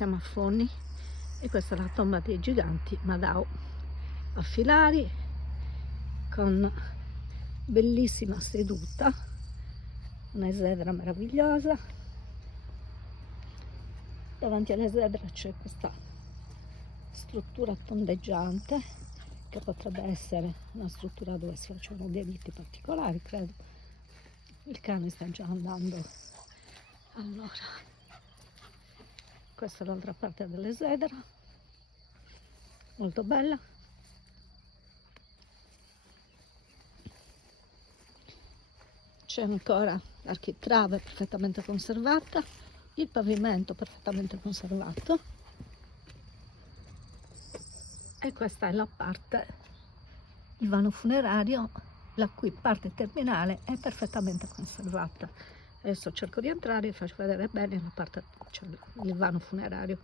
siamo a Fonni e questa è la tomba dei giganti Madau a filari, con bellissima seduta, una esedra meravigliosa. Davanti all'esedra c'è questa struttura tondeggiante che potrebbe essere una struttura dove si facevano dei riti particolari, credo. Il cane sta già andando. Allora, questa è l'altra parte dell'esedra, molto bella. C'è ancora l'architrave perfettamente conservata, il pavimento perfettamente conservato, e questa è la parte, il vano funerario, la cui parte terminale è perfettamente conservata. Adesso cerco di entrare e faccio vedere bene la parte, cioè il vano funerario.